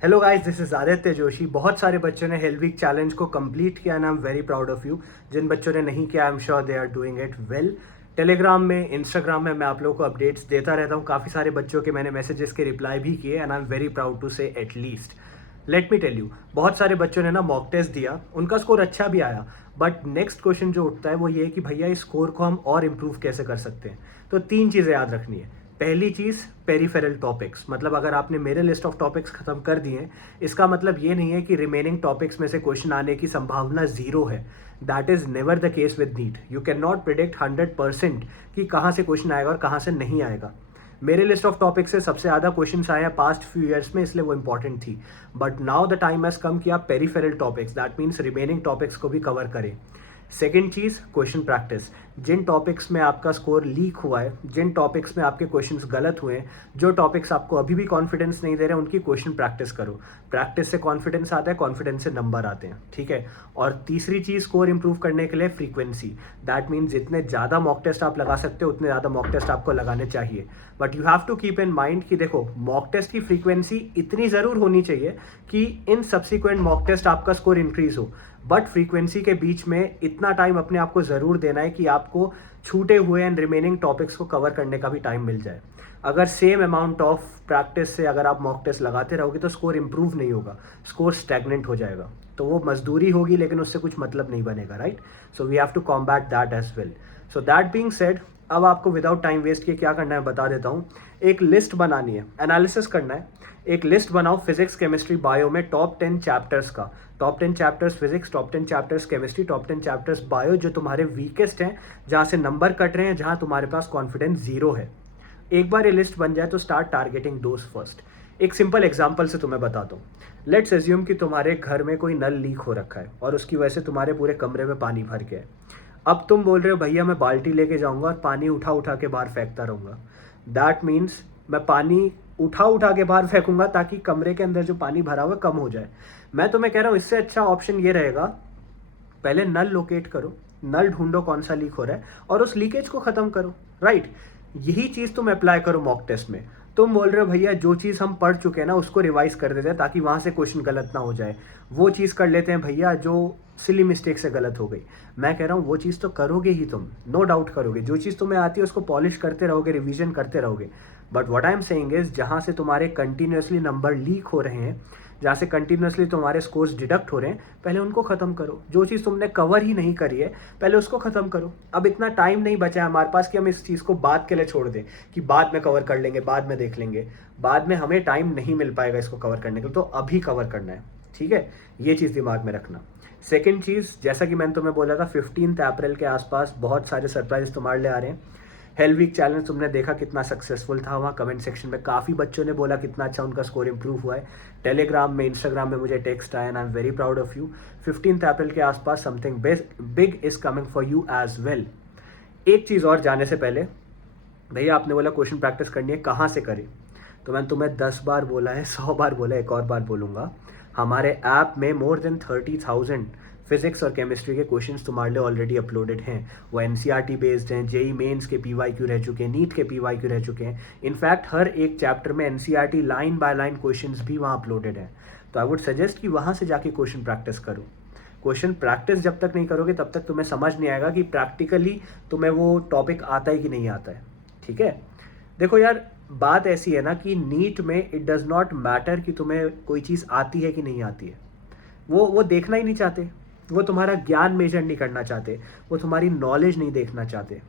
Hello guys, this is Aditya Joshi. बहुत सारे बच्चों ने हेल वीक चैलेंज को कंप्लीट किया and I am very proud of you. जिन बच्चों ने नहीं किया, I am sure they are doing it well. Telegram में, इंस्टाग्राम में मैं आप लोगों को अपडेट्स देता रहता हूँ। काफ़ी सारे बच्चों के मैंने मैसेजेस के रिप्लाई भी किए and I am very proud to say at least. Let me tell you, बहुत सारे बच्चों ने ना मॉक टेस्ट दिया, उनका स्कोर अच्छा भी आया। बट नेक्स्ट क्वेश्चन जो उठता है वो ये है कि भैया इस स्कोर को हम और इम्प्रूव कैसे कर सकते हैं। तो तीन चीज़ें याद रखनी है। पहली चीज़, पेरिफेरल टॉपिक्स, मतलब अगर आपने मेरे लिस्ट ऑफ टॉपिक्स खत्म कर दिए, इसका मतलब ये नहीं है कि रिमेनिंग टॉपिक्स में से क्वेश्चन आने की संभावना जीरो है। That is never the case with NEET. You can not predict 100% कि कहाँ से क्वेश्चन आएगा और कहाँ से नहीं आएगा। मेरे लिस्ट ऑफ टॉपिक्स से सबसे ज़्यादा क्वेश्चंस आए हैं पास्ट फ्यू ईयर्स में, इसलिए वो इंपॉर्टेंट थी। But now the time has come कि आप peripheral topics, that means remaining topics को भी कवर करें। सेकेंड चीज़, क्वेश्चन प्रैक्टिस। जिन टॉपिक्स में आपका स्कोर लीक हुआ है, जिन टॉपिक्स में आपके क्वेश्चंस गलत हुए हैं, जो टॉपिक्स आपको अभी भी कॉन्फिडेंस नहीं दे रहे हैं, उनकी क्वेश्चन प्रैक्टिस करो। प्रैक्टिस से कॉन्फिडेंस आता है, कॉन्फिडेंस से नंबर आते हैं, ठीक है। और तीसरी चीज़, स्कोर इंप्रूव करने के लिए फ्रीक्वेंसी। दैट मीन्स जितने ज़्यादा मॉक टेस्ट आप लगा सकते हो, उतने ज़्यादा मॉक टेस्ट आपको लगाने चाहिए। But you have to keep in mind कि देखो, मॉक टेस्ट की फ्रीक्वेंसी इतनी ज़रूर होनी चाहिए कि इन सब्सिक्वेंट मॉक टेस्ट आपका स्कोर इंक्रीज हो। बट फ्रीक्वेंसी के बीच में इतना टाइम अपने आप को ज़रूर देना है कि आपको छूटे हुए एंड रिमेनिंग टॉपिक्स को कवर करने का भी टाइम मिल जाए। अगर सेम अमाउंट ऑफ प्रैक्टिस से अगर आप मॉक टेस्ट लगाते रहोगे तो स्कोर इंप्रूव नहीं होगा, स्कोर स्टैग्नेंट हो जाएगा। तो वो मजदूरी होगी, लेकिन उससे कुछ मतलब नहीं बनेगा, right. So we have to combat that as well. So that being said, अब आपको विदाउट टाइम वेस्ट किए क्या करना है बता देता हूँ। एक लिस्ट बनानी है, एनालिसिस करना है। एक लिस्ट बनाओ फिजिक्स, केमिस्ट्री, बायो में टॉप 10 चैप्टर्स का। Top 10 chapters physics, top 10 chapters chemistry, top 10 chapters bio, जो तुम्हारे वीकेस्ट हैं, जहाँ से नंबर कट रहे हैं, जहाँ तुम्हारे पास कॉन्फिडेंस जीरो है। एक बार ये लिस्ट बन जाए तो स्टार्ट टारगेटिंग दोज फर्स्ट। एक सिंपल एग्जांपल से तुम्हें बताता हूँ। लेट्स एज्यूम कि तुम्हारे घर में कोई नल लीक हो रखा है और उसकी वजह से तुम्हारे पूरे कमरे में पानी भर गया है। अब तुम बोल रहे हो भैया मैं बाल्टी लेके जाऊंगा और पानी उठा उठा के बाहर फेंकता रहूंगा। दैट मीन्स मैं पानी उठा उठा के बाहर फेंकूंगा ताकि कमरे के अंदर जो पानी भरा हुआ है कम हो जाए। मैं तुम्हें कह रहा हूँ इससे अच्छा ऑप्शन ये रहेगा, पहले नल लोकेट करो, नल ढूंढो कौन सा लीक हो रहा है और उस लीकेज को खत्म करो, राइट। यही चीज तुम अप्लाई करो मॉक टेस्ट में। तुम बोल रहे हो भैया जो चीज हम पढ़ चुके हैं ना उसको रिवाइज कर देते हैं ताकि वहां से क्वेश्चन गलत ना हो जाए। वो चीज कर लेते हैं भैया जो सिली मिस्टेक से गलत हो गई। मैं कह रहा हूँ वो चीज़ तो करोगे ही तुम, नो डाउट करोगे। जो चीज़ तुम्हें आती है उसको पॉलिश करते रहोगे, रिवीजन करते रहोगे। But what I am saying is, जहाँ से तुम्हारे कंटिन्यूसली नंबर लीक हो रहे हैं, जहाँ से कंटिन्यूसली तुम्हारे स्कोर्स डिडक्ट हो रहे हैं, पहले उनको खत्म करो। जो चीज़ तुमने कवर ही नहीं करी है पहले उसको खत्म करो। अब इतना टाइम नहीं बचा है हमारे पास कि हम इस चीज़ को बाद के लिए छोड़ दें कि बाद में कवर कर लेंगे, बाद में देख लेंगे। बाद में हमें टाइम नहीं मिल पाएगा इसको कवर करने के लिए, तो अभी कवर करना है, ठीक है। ये चीज़ दिमाग में रखना। सेकेंड चीज़, जैसा कि मैंने तुम्हें बोला था 15 अप्रैल के आसपास बहुत सारे सरप्राइज तुम्हारे लिए आ रहे हैं। हेल वीक चैलेंज तुमने देखा कितना सक्सेसफुल था, वहाँ कमेंट सेक्शन में काफ़ी बच्चों ने बोला कितना अच्छा उनका स्कोर इंप्रूव हुआ है। टेलीग्राम में, इंस्टाग्राम में मुझे टेक्स्ट आया and I am very proud of you. 15 April के आसपास something big is coming for you as well. एक चीज़ और जाने से पहले, भैया आपने बोला क्वेश्चन प्रैक्टिस करनी है, कहाँ से करें। तो मैंने तुम्हें 10 बार बोला है, 100 बार बोला है, एक और बार बोलूँगा। हमारे ऐप में मोर देन 30,000 फिजिक्स और केमिस्ट्री के क्वेश्चंस तुम्हारे लिए ऑलरेडी अपलोडेड हैं। वो एनसीईआरटी बेस्ड हैं, जेई मेंस के पीवाईक्यू रह चुके हैं, नीट के पीवाईक्यू रह चुके हैं। इनफैक्ट हर एक चैप्टर में NCERT line by line questions भी वहाँ अपलोडेड हैं। तो आई वुड सजेस्ट कि वहाँ से जाके क्वेश्चन प्रैक्टिस करो। क्वेश्चन प्रैक्टिस जब तक नहीं करोगे तब तक तुम्हें समझ नहीं आएगा कि प्रैक्टिकली तुम्हें वो टॉपिक आता है कि नहीं आता है, ठीक है। देखो यार, बात ऐसी है ना कि नीट में इट डज़ नॉट मैटर कि तुम्हें कोई चीज़ आती है कि नहीं आती है। वो देखना ही नहीं चाहते, वो तुम्हारा ज्ञान मेजर नहीं करना चाहते, वो तुम्हारी नॉलेज नहीं देखना चाहते।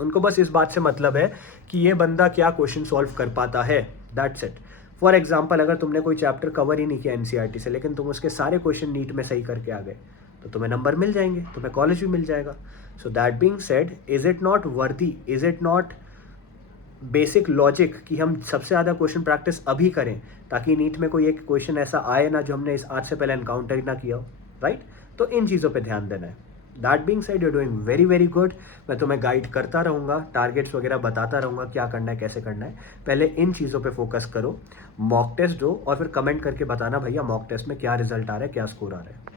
उनको बस इस बात से मतलब है कि ये बंदा क्या क्वेश्चन सॉल्व कर पाता है, दैट्स इट। फॉर एग्जाम्पल, अगर तुमने कोई चैप्टर कवर ही नहीं किया एनसीईआरटी से, लेकिन तुम उसके सारे क्वेश्चन नीट में सही करके आ गए, तो तुम्हें नंबर मिल जाएंगे, तुम्हें कॉलेज भी मिल जाएगा। सो that being said, is it not worthy, is it not basic logic कि हम सबसे ज़्यादा क्वेश्चन प्रैक्टिस अभी करें ताकि नीट में कोई एक क्वेश्चन ऐसा आए ना जो हमने इस आज से पहले एनकाउंटर ही ना किया हो, राइट। तो इन चीज़ों पे ध्यान देना है। That being said, you are doing very very good. मैं तुम्हें गाइड करता रहूँगा, टारगेट्स वगैरह बताता रहूँगा क्या करना है, कैसे करना है। पहले इन चीज़ों पे फोकस करो, मॉक टेस्ट दो और फिर कमेंट करके बताना भैया मॉक टेस्ट में क्या रिजल्ट आ रहा है, क्या स्कोर आ रहा है।